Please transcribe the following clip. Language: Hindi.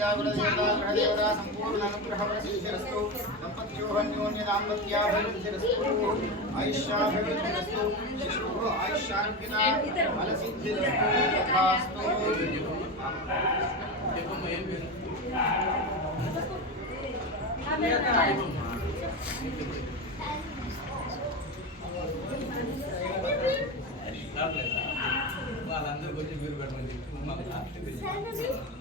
यमानस्य कुलदेवता गृहदेवता सम्पूर्णानुग्रहप्रसिद्धिरस्तु दम्पत्योः अन्योन्यदाम्पत्याभिवृद्धिरस्तु आयुष्याभिवृद्धिरस्तु शिशुः आयुष्यारोग्यता फलसिद्धिरस्तु तथास्तु వాళ్ళందరూ కొంచెం మీరు పెట్టమని చెప్పి మాకు లాస్ట్